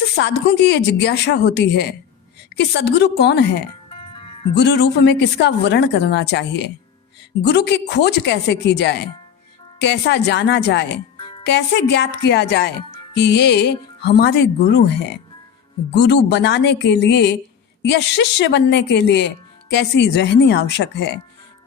अक्सर साधकों की ये जिज्ञासा होती है कि सदगुरु कौन है, गुरु रूप में किसका वर्ण करना चाहिए, गुरु की खोज कैसे की जाए, कैसा जाना जाए, कैसे ज्ञात किया जाए कि ये हमारे गुरु हैं। गुरु बनाने के लिए या शिष्य बनने के लिए कैसी रहनी आवश्यक है।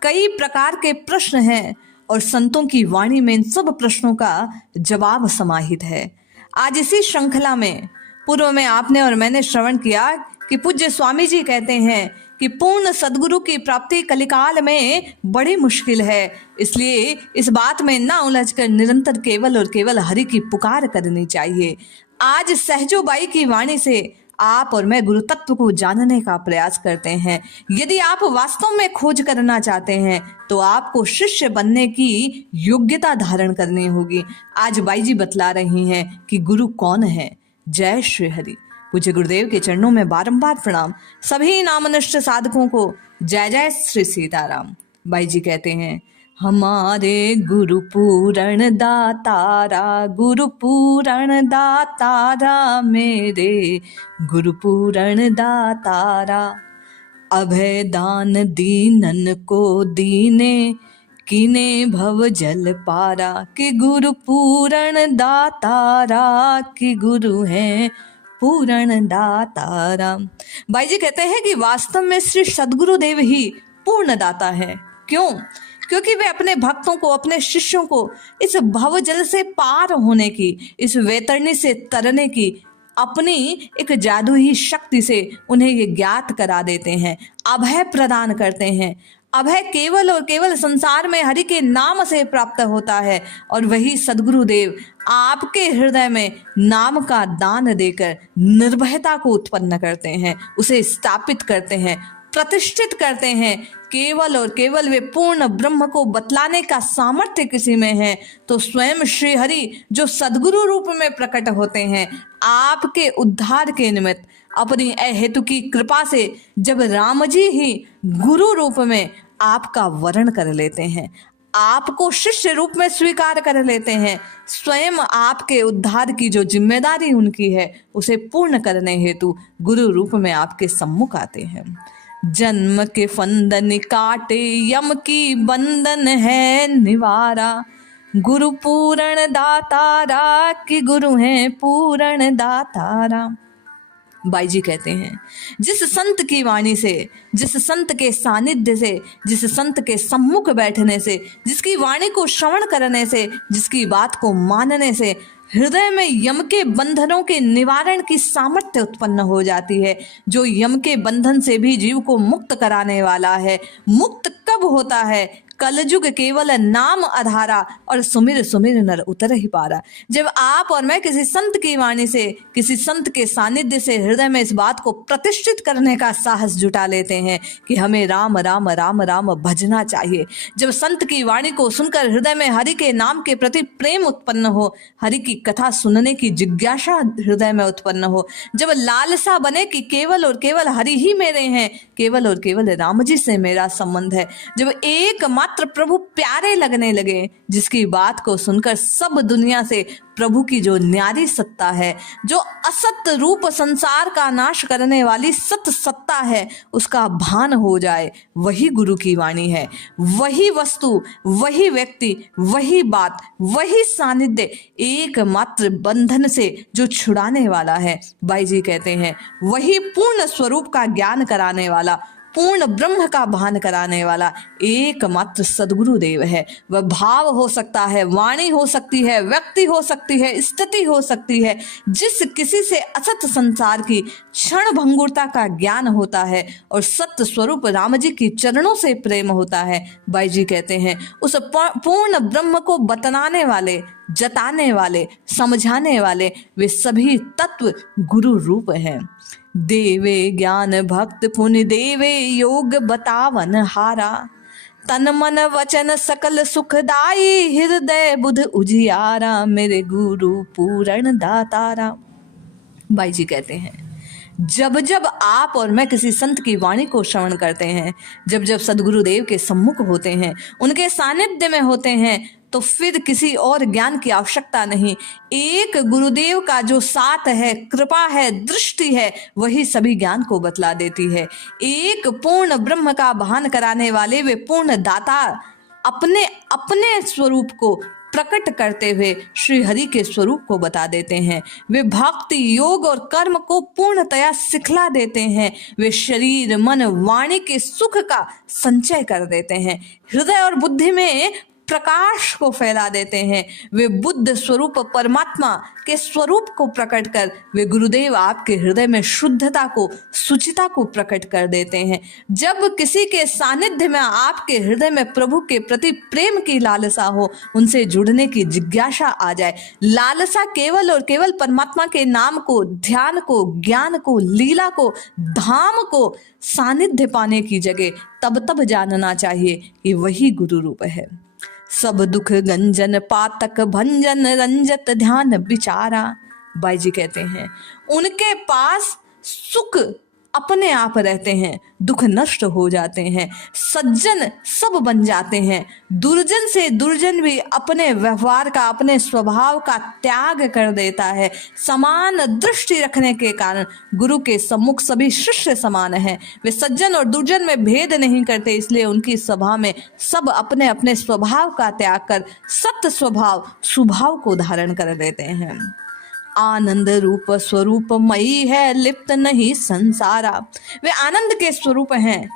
कई प्रकार के प्रश्न हैं और संतों की वाणी में इन सब प्रश्नों का जवाब समाहित है। आज इसी श्रृंखला में पूर्व में आपने और मैंने श्रवण किया कि पूज्य स्वामी जी कहते हैं कि पूर्ण सदगुरु की प्राप्ति कलिकाल में बड़ी मुश्किल है, इसलिए इस बात में ना उलझकर निरंतर केवल और केवल हरि की पुकार करनी चाहिए। आज सहजो बाई की वाणी से आप और मैं गुरु तत्व को जानने का प्रयास करते हैं। यदि आप वास्तव में खोज करना चाहते हैं तो आपको शिष्य बनने की योग्यता धारण करनी होगी। आज बाई जी बतला रही हैं कि गुरु कौन है। जय श्री हरि। पूज्य गुरुदेव के चरणों में बारंबार प्रणाम। सभी नामनिष्ठ साधकों को जय जय श्री सीताराम। बाई जी कहते हैं, हमारे गुरु पूरण दातारा, गुरु पूरण दातारा, मेरे गुरु पूरण दातारा, अभय दान दीनन को दीने, कीने भव जल पारा, कि गुरु पूरण दातारा, कि गुरु हैं पूर्ण दातारा। भाई जी कहते हैं कि वास्तव में श्री सदगुरुदेव ही पूर्ण दाता है। क्यों? क्योंकि वे अपने भक्तों को, अपने शिष्यों को इस भवजल से पार होने की, इस वैतरणी से तरने की अपनी एक जादुई शक्ति से उन्हें ये ज्ञात करा देते हैं, अभय प्रदान करते हैं। अभय केवल और केवल संसार में हरि के नाम से प्राप्त होता है और वही सदगुरुदेव आपके हृदय में नाम का दान देकर निर्भयता को उत्पन्न करते हैं, उसे स्थापित करते हैं, प्रतिष्ठित करते हैं। केवल और केवल वे पूर्ण ब्रह्म को बतलाने का सामर्थ्य किसी में है तो स्वयं श्री हरि जो सदगुरु रूप में प्रकट होते हैं, आपके उद्धार के निमित्त अपनी अहेतु की कृपा से जब राम जी ही गुरु रूप में आपका वर्ण कर लेते हैं, आपको शिष्य रूप में स्वीकार कर लेते हैं, स्वयं आपके उद्धार की जो जिम्मेदारी उनकी है उसे पूर्ण करने हेतु गुरु रूप में आपके सम्मुख आते हैं। जन्म के फंदन काटे यम की बंधन है निवारा, गुरु पूर्ण दातारा, कि गुरु हैं पूर्ण दातारा। बाई जी कहते हैं, जिस संत की वाणी से, जिस संत के सानिध्य से, जिस संत के सम्मुख बैठने से, जिसकी वाणी को श्रवण करने से, जिसकी बात को मानने से हृदय में यम के बंधनों के निवारण की सामर्थ्य उत्पन्न हो जाती है, जो यम के बंधन से भी जीव को मुक्त कराने वाला है। मुक्त कब होता है? कलयुग केवल नाम आधारा और सुमिर सुमिर नर उतर ही पारा। जब आप और मैं किसी संत की वाणी से, किसी संत के सानिध्य से हृदय में इस बात को प्रतिष्ठित करने का साहस जुटा लेते हैं कि हमें राम राम राम राम भजना चाहिए, जब संत की वाणी को सुनकर हृदय में हरि के नाम के प्रति प्रेम उत्पन्न हो, हरि की कथा सुनने की जिज्ञासा हृदय में उत्पन्न हो, जब लालसा बने कि केवल और केवल हरि ही मेरे हैं, केवल और केवल राम जी से मेरा संबंध है, जब एकमात्र प्रभु प्यारे लगने लगे, जिसकी बात को सुनकर सब दुनिया से प्रभु की जो न्यारी सत्ता है, जो असत रूप संसार का नाश करने वाली सत सत्ता है, उसका भान हो जाए, वही गुरु की वाणी है। वही वस्तु, वही व्यक्ति, वही बात, वही सानिध्य एकमात्र बंधन से जो छुड़ाने वाला है। बाई जी कहते हैं, वही पूर्ण स्वरूप का ज्ञान कराने वाला, पूर्ण ब्रह्म का भान कराने वाला एकमात्र सदगुरुदेव है। वह भाव हो सकता है, वाणी हो सकती है, व्यक्ति हो सकती है, स्थिति हो सकती है, जिस किसी से असत संसार की क्षण भंगुरता का ज्ञान होता है और सत्य स्वरूप राम जी की चरणों से प्रेम होता है। बाई जी कहते हैं, उस पूर्ण ब्रह्म को बतलाने वाले, जताने वाले, समझाने वाले वे सभी तत्व गुरु रूप हैं। देवे ज्ञान भक्त पुनि देवे योग बतावन हारा, तन मन वचन सकल सुखदाई, हृदय बुध उजियारा, मेरे गुरु पूर्ण दातारा। बाई जी कहते हैं, जब जब आप और मैं किसी संत की वाणी को श्रवण करते हैं, जब जब सदगुरुदेव के सम्मुख होते हैं, उनके सानिध्य में होते हैं, तो फिर किसी और ज्ञान की आवश्यकता नहीं। एक गुरुदेव का जो साथ है, कृपा है, दृष्टि है, वही सभी ज्ञान को बतला देती है। एक पूर्ण ब्रह्म का भान कराने वाले वे पूर्ण दाता अपने अपने स्वरूप को प्रकट करते हुए श्री हरि के स्वरूप को बता देते हैं। वे भक्ति, योग और कर्म को पूर्णतया सिखला देते हैं। वे शरीर, मन, वाणी के सुख का संचय कर देते हैं। हृदय और बुद्धि में प्रकाश को फैला देते हैं। वे बुद्ध स्वरूप परमात्मा के स्वरूप को प्रकट कर वे गुरुदेव आपके हृदय में शुद्धता को, सुचिता को प्रकट कर देते हैं। जब किसी के सानिध्य में आपके हृदय में प्रभु के प्रति प्रेम की लालसा हो, उनसे जुड़ने की जिज्ञासा आ जाए, लालसा केवल और केवल परमात्मा के नाम को, ध्यान को, ज्ञान को, लीला को, धाम को, सानिध्य पाने की जगह तब जानना चाहिए कि वही गुरु रूप है। सब दुख गंजन पातक भंजन रंजत ध्यान विचारा, बाई जी कहते हैं उनके पास सुख अपने आप रहते हैं, दुख नष्ट हो जाते हैं, सज्जन सब बन जाते हैं। दुर्जन से दुर्जन भी अपने व्यवहार का, अपने स्वभाव का त्याग कर देता है। समान दृष्टि रखने के कारण गुरु के सम्मुख सभी शिष्य समान हैं। वे सज्जन और दुर्जन में भेद नहीं करते, इसलिए उनकी सभा में सब अपने अपने स्वभाव का त्याग कर सत्य स्वभाव, सुभाव को धारण कर लेते हैं। आनंद रूप स्वरूप मई है, लिप्त नहीं संसारा। वे आनंद के स्वरूप हैं,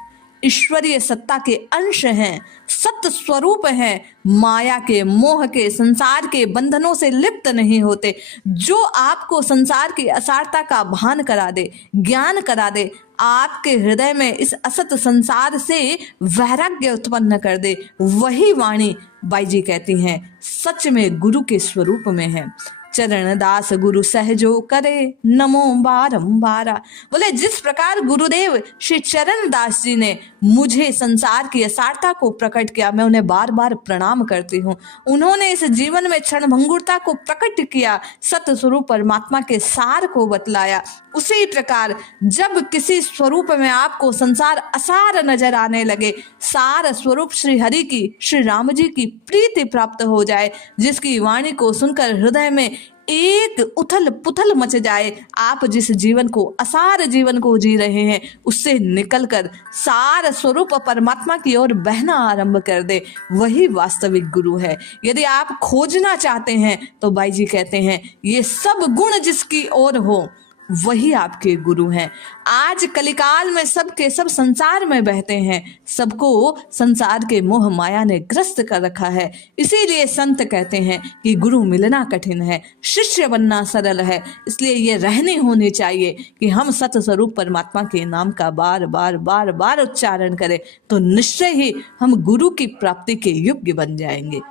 ईश्वरीय सत्ता के अंश हैं, सत्य स्वरूप हैं, माया के, मोह के, संसार के बंधनों से लिप्त नहीं होते। जो आपको संसार की असारता का भान करा दे, ज्ञान करा दे, आपके हृदय में इस असत संसार से वैराग्य उत्पन्न कर दे, वही वाणी बाई जी कहती हैं सच में गुरु के स्वरूप में है। चरण दास गुरु सहजो करे, नमो बारंबारा। बोले जिस प्रकार गुरुदेव श्री चरण दास जी ने मुझे संसार की असारता को प्रकट किया, मैं उन्हें बार बार प्रणाम करती हूँ। उन्होंने इस जीवन में क्षण भंगुरता को प्रकट किया, सत्य स्वरूप परमात्मा के सार को बतलाया। उसी प्रकार जब किसी स्वरूप में आपको संसार असार नजर आने लगे, सार स्वरूप श्री हरि की, श्री राम जी की प्रीति प्राप्त हो जाए, जिसकी वाणी को सुनकर हृदय में एक उथल पुथल मच जाए, आप जिस जीवन को, असार जीवन को जी रहे हैं, उससे निकलकर सार स्वरूप परमात्मा की ओर बहना आरंभ कर दे, वही वास्तविक गुरु है। यदि आप खोजना चाहते हैं तो बाई जी कहते हैं ये सब गुण जिसकी ओर हो वही आपके गुरु हैं। आज कलिकाल में सब के सब संसार में बहते हैं, सबको संसार के मोह माया ने ग्रस्त कर रखा है। इसीलिए संत कहते हैं कि गुरु मिलना कठिन है, शिष्य बनना सरल है। इसलिए ये रहनी होनी चाहिए कि हम सत स्वरूप परमात्मा के नाम का बार बार बार बार उच्चारण करें, तो निश्चय ही हम गुरु की प्राप्ति के योग्य बन जाएंगे।